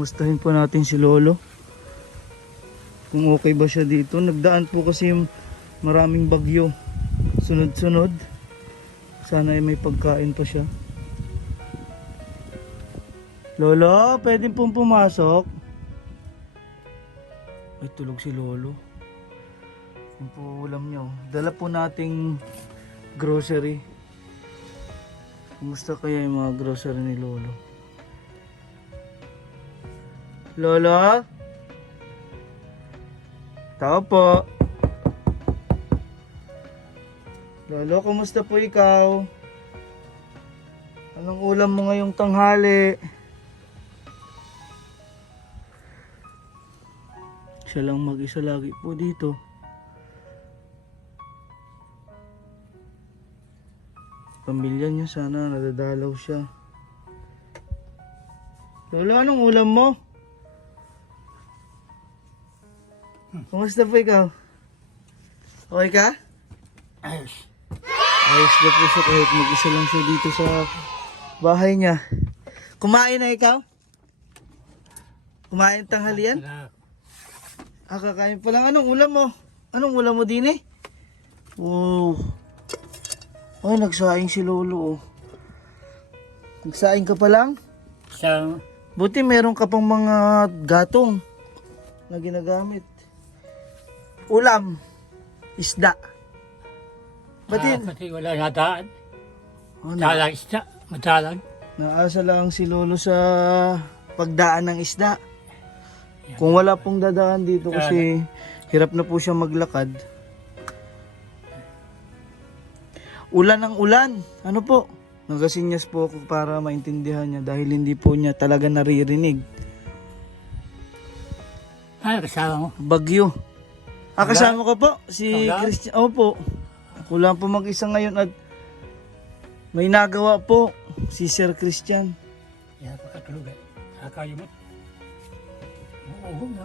Kumustahin po natin si Lolo. Kung okay ba siya dito. Nagdaan po kasi yung maraming bagyo. Sunod-sunod. Sana ay may pagkain pa siya. Lolo, pwede pong pumasok. Ay, tulog si Lolo. Yung po ulam nyo. Dala po nating grocery. Kumusta kaya yung mga grocery ni Lolo? Lolo? Tao po. Lolo, kumusta po ikaw? Anong ulam mo ngayong tanghali? Siya lang mag-isa lagi po dito. Pamilya niya, sana nadadalaw siya. Lolo, anong ulam mo? Kumusta po ikaw? Okay ka? Ayos. Ayos na po siya kahit mag-isa lang siya dito sa bahay niya. Kumain na ikaw? Kumain tanghalian? Kakain pa lang. Anong ulam mo? Anong ulam mo din eh? Wow. Ay, nagsaing si Lolo oh. Nagsaing ka pa lang? Sa Buti meron ka pang mga gatong na ginagamit. Ulam. Isda. Ba't yun? pati wala nadaan. Oh, Dalang isda. Madalang. naasa lang si Lolo sa pagdaan ng isda. Kung wala pong dadaan dito kasi hirap na po siya maglakad. Ulan ng ulan. Ano po? Nagasinyas po ako para maintindihan niya dahil hindi po niya talaga naririnig. Ano kasama mo? Bagyo. Kasama ko po si Wala? Christian. Opo. Ako lang po mag-isa ngayon at may nagawa po si Sir Christian. Yan, pakatulog eh. Nakakayumot.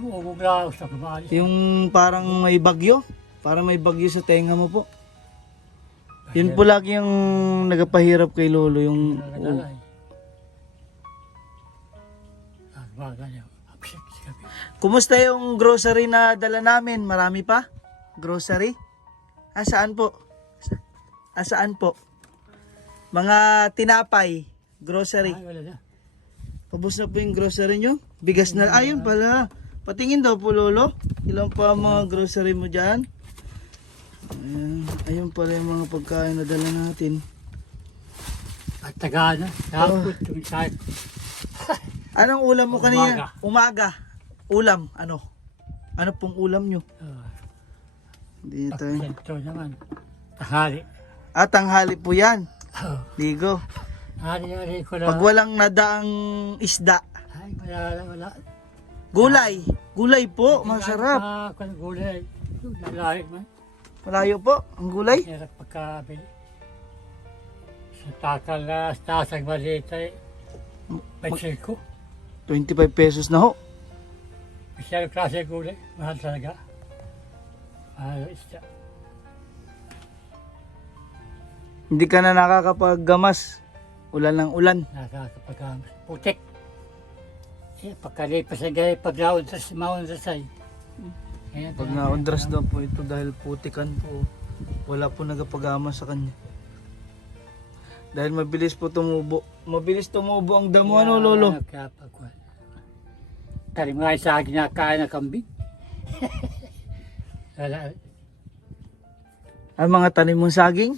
Uugog na ako sa pamalis. Yung parang may bagyo. Parang may bagyo sa tenga mo po. Yun po lagi yung nagpahirap kay Lolo. Yung Nakadala eh. Bagal yan. Upset si Kapi. kumusta yung grocery na dala namin? Marami pa? Grocery? Saan po? Saan po? Mga tinapay. Grocery. Ay, wala na. Pabos na po yung grocery nyo? Bigas na. Ayun pala. Patingin daw po Lolo. Ilan pa ang mga grocery mo dyan? Ayun pala yung mga pagkain na dala natin. At taga na. Tapos tumisay. Anong ulam mo kanina? Umaga. Ulam. Ano? Ano pong ulam nyo? Hindi tayo. Ito naman. Tanghali. Tanghali po yan. Oh. Ligo. Hari-hari ko na. Pag walang nadaang isda. Ay, wala. Gulay. Gulay po. Masarap. Kung gulay. Lalahit man. Malayo po. Ang gulay. Hirap pagkabili. Sa takal na tasag maliit ay pensil ko. 25 pesos na ho. Masyadong klase ng gulay. Mahal talaga. Mahal isda. Hindi ka na nakakapaggamas. Ulan ng ulan. Nakakapagamas. Putik. Pagkalipas na gaya, pag naundras, maundrasay. Pag naundras daw po ito dahil putikan po. Wala po nagapagamas sa kanya. Dahil mabilis po tumubo. Mabilis tumubo ang damo. Ano Lolo? Tarim nga sa akin nakain na kambing. Wala. Ang mga tanim mong saging?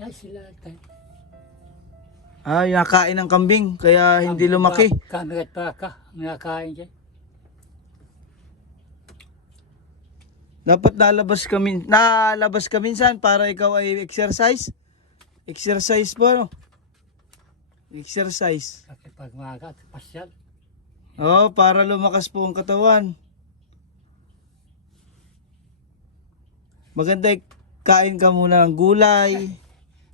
Yan sila tayo. Yung nakain ng kambing. Kaya hindi lumaki. Kambing at baka. Nakain dyan. Dapat nalabas ka minsan para ikaw ay exercise. Exercise po ano? Exercise. Kasi pag maga, pasyal. Para lumakas po ang katawan. Maganda kain ka muna ng gulay.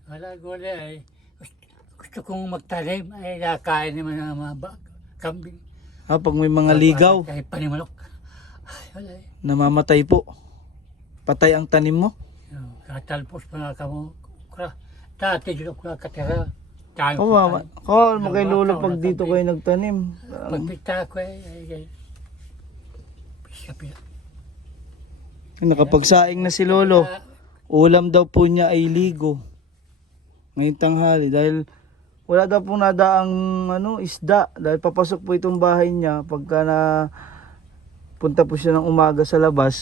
Wala gulay. Gusto kong magtalim ay nakain naman ng mga kambing. Pag may mga ligaw, Kahit panimalok. Ay, wala eh. namamatay po. Patay ang tanim mo. Katalpos pa nga kamo. Dati dito ko nakatira. Tayo Kawawa. Kawawa mo kay lolo pag dito kayo nagtanim. Pagpita ko kapila. Nakapagsaing na si lolo. Ulam daw po niya ay ligo. Ngayong tanghali. Dahil wala daw pong nadaang isda. Dahil papasok po itong bahay niya. Pagka na punta po siya ng umaga sa labas.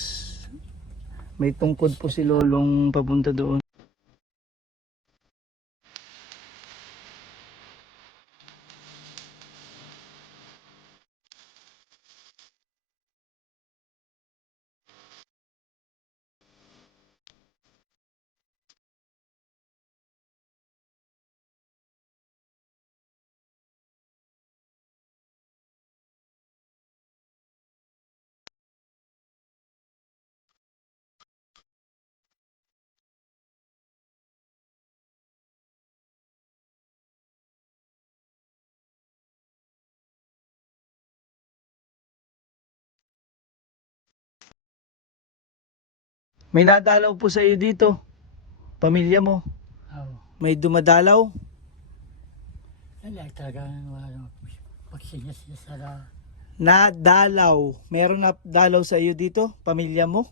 May tungkod po si lolong papunta doon. May nadalaw po sa iyo dito. Pamilya mo. Oo. May dumadalaw. Wala talaga pagsinyas-sinyas sa Nadalaw. Meron na dalaw sa iyo dito? Pamilya mo?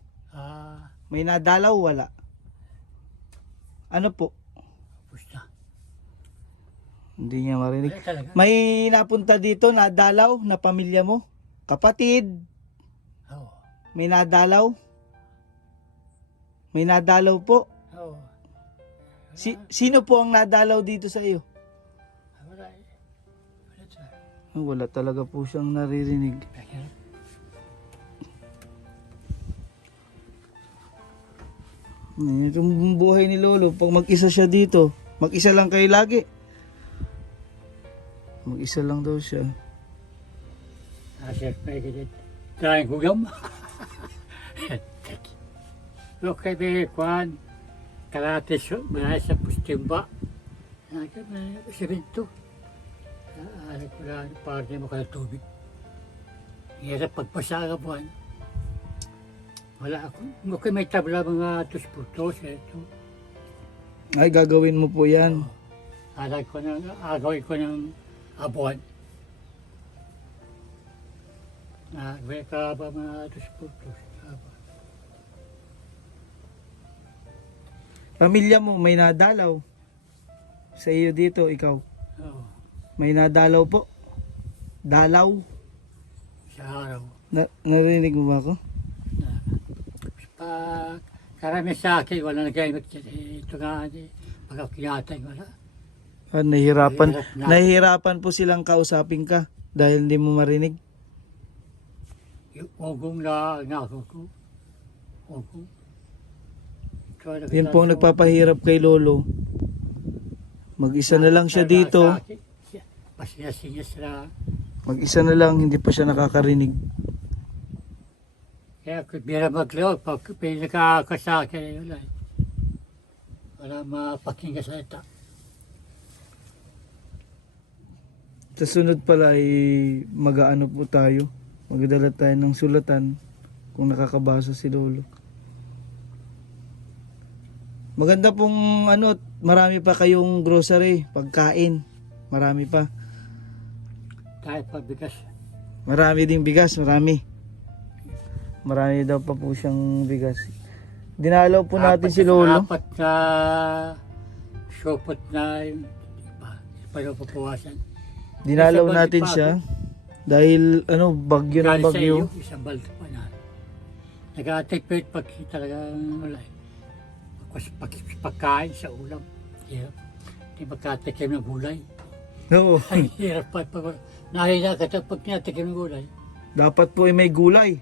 May nadalaw? Wala. Ano po? pusta. Hindi niya marinig. Wala talaga. May napunta dito, nadalaw na pamilya mo? Kapatid? Oo. May nadalaw? May nadalaw po? Oo. Sino po ang nadalaw dito sa iyo? Wala eh. Wala talaga. Wala talaga po siyang naririnig. Mahirap. Itong buhay ni lolo, pag mag-isa siya dito, mag-isa lang kayo lagi. Mag-isa lang daw siya. Asir pa ganyan. Trying hugam. Okay, be, kwan. Kalate mga sa pustimba. Sabinto. Ano ko lang, parte mo ka ng tubig. Hirap pagpasa ka buwan. Wala ako. Okay, may tabla mga tusputos. Ito. Ay, gagawin mo po yan. Agawin ko ng abuan. May ka ba mga tusputos? Pamilya mo, may nadalaw. Sa iyo dito, ikaw. Oo. May nadalaw po. Dalaw. Sa araw. Narinig mo ba ako? Pag karami sa akin, wala nag-gamit dyan. Ito nga, pag ako kinatay, wala. Nahihirapan. Hirap na. Nahihirapan po silang kausapin ka dahil hindi mo marinig. Yung ugong na ngako ko. Ugong. Yun po ang nagpapahirap kay lolo. Mag-isa na lang siya dito. Pasinas-sinas na. Mag-isa na lang, hindi pa siya nakakarinig. Kaya kung bira maglaw, pag pinakakasakin, wala. Wala mapakinggan sa ita. Sa sunod pala ay mag-aano po tayo. Magdala tayo ng sulatan kung nakakabasa si lolo. Maganda pong marami pa kayong grocery, pagkain. Marami pa. Kahit pabigas. Marami ding bigas, marami. Marami daw pa po siyang bigas. Dinalaw po natin si lolo. Apat na supot na yung iba yung papawasan. Dinalaw Isang natin balde pa siya. Dahil bagyo ng Galing sa bagyo. iyo, isang balde pa na. Nag-atipid pag talagang wala. Pagkain sa ulam. Hirap. Hindi magkatikim ng gulay. Oo. Ang hirap pa. Nahila ka pag tinatikim ng gulay. Dapat po ay may gulay.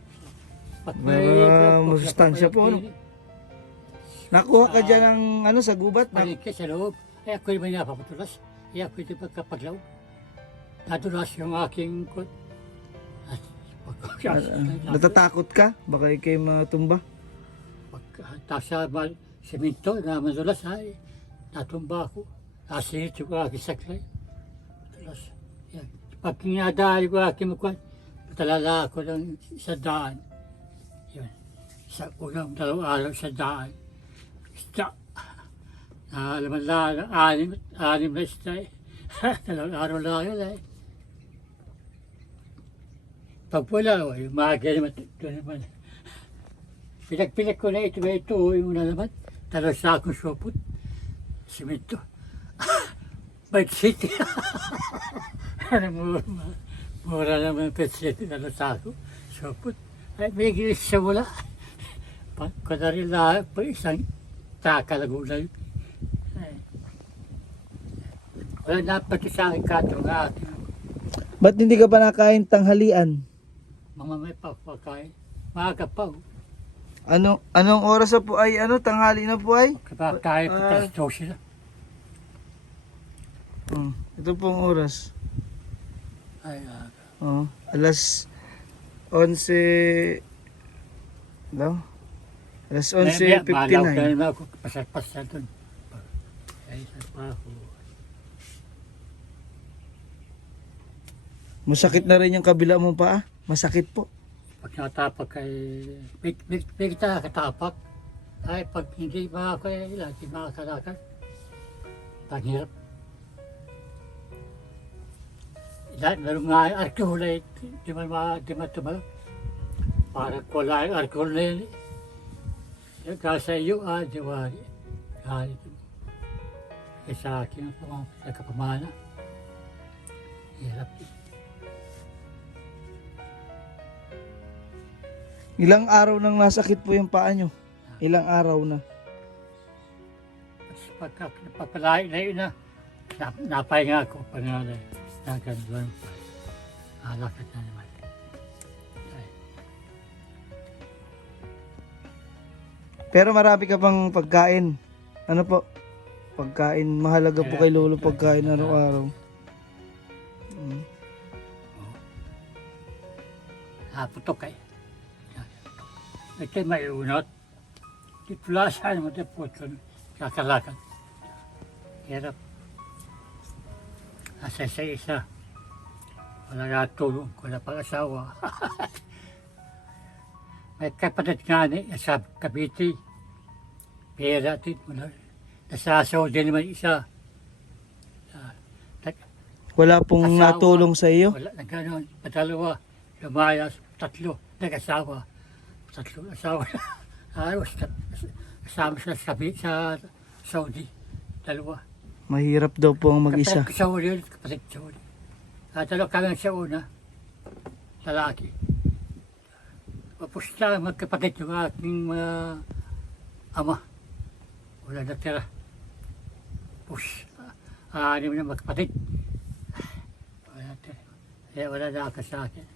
Pag Masustansya po, ano? Nakuha ka dyan ng sa gubat. Palingke sa loob. Ay ako naman napapatulas. Ay ako ito pagkapaglaw. Nadulas yung aking kot. Natatakot ka? Baka ikay matumba? Pagkatapos sa semento na madulas ay natumba ako. Nasinit yung aking saklay. Matulas. Yan. Pag kinadali ko aking mukha, patalala ako ng sa daan. Yun. Sa unang dalawang araw sa daan. Isda. Alam na, anim na isda eh. Dalawang araw lang yun eh. Pag pula, yung maaga naman, ito naman. Pinagpilag ko na ito, yung una naman. Dalawang sakong supot. Simento. Bike City. Ano mura naman Bike City, dalawang sako. Supot. Ay, may gilis siya wala. Kadari lang, pa isang takalago na yun. Ay. Wala na pati sa akin kato nga. Ba't hindi ka pa nakain tanghalian? Mga may papakain. Maaga pa. Anong oras na po ay tanghali na po ay? Kapag tayo pa tayo 12 na. Ito pong oras. Ay, Alas 11 daw. Alas Malaw ka 11:59. naman ako, pasal-pasal doon. Ay, isa pa ako. Masakit na rin yung kabila mo pa. Masakit po. Pag natapak kay, may kita katapak. Ay, pag hindi ba ako ay lagi makakalakad. Panghirap. Lahat meron nga yung alcohol ay di man tumalo. Parang wala yung alcohol na yun. Yung kasa iyo, diwali. Galit mo. Eh sa akin, sa kapamana. Hirap yun. Ilang araw nang nasakit po yung paa nyo? Ilang araw na? Pagka napapalayo na yun na, napahinga ako pag nagandun pa. Alakad na naman. Ay. Pero marami ka pang pagkain. Ano po? Pagkain. Mahalaga po kay Lolo pagkain araw-araw. Putok eh. Ito may unot. Titulasan mo ito po ito. Kakalakad. Hirap. Asa sa isa. Wala nga tulong. Wala pang asawa. May kapatid nga ni. Sa Cavite. Pera din. Nasasaw din naman isa. Wala pong Asawa. natulong sa iyo? Wala na gano'n. Padalawa. Lumayas. Tatlo. Nag-asawa. Tatlo asawa. Ayos. Kasama sila sa Saudi. Dalawa. Mahirap daw po ang mag-isa. Kapatid ko sa uli. Kapatid ko sa uli. Dalawa kami sa una. Lalaki. Tapos na magkapatid yung aking ama. Wala na tira. Tapos, ano na magkapatid. Wala na tira. Kaya wala na ako sa akin.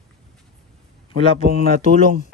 Wala pong natulong.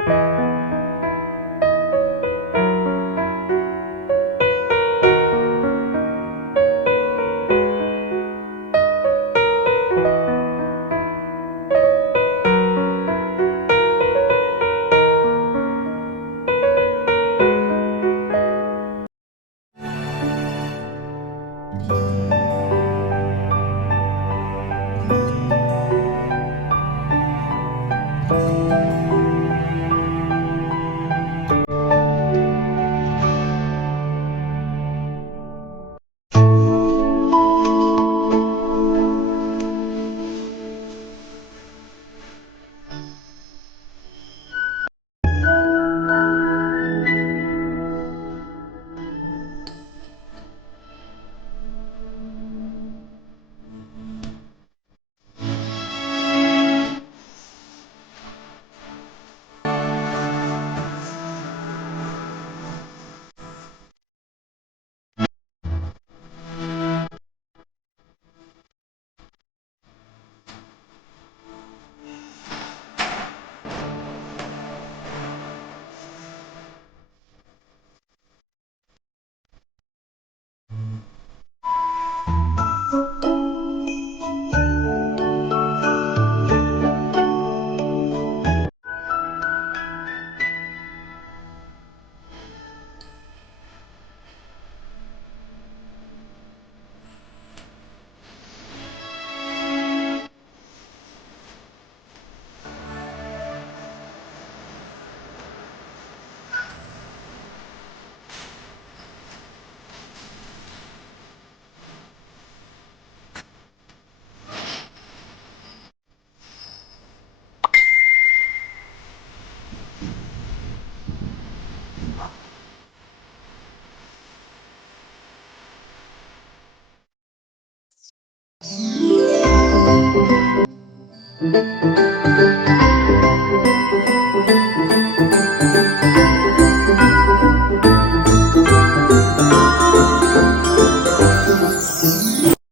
po.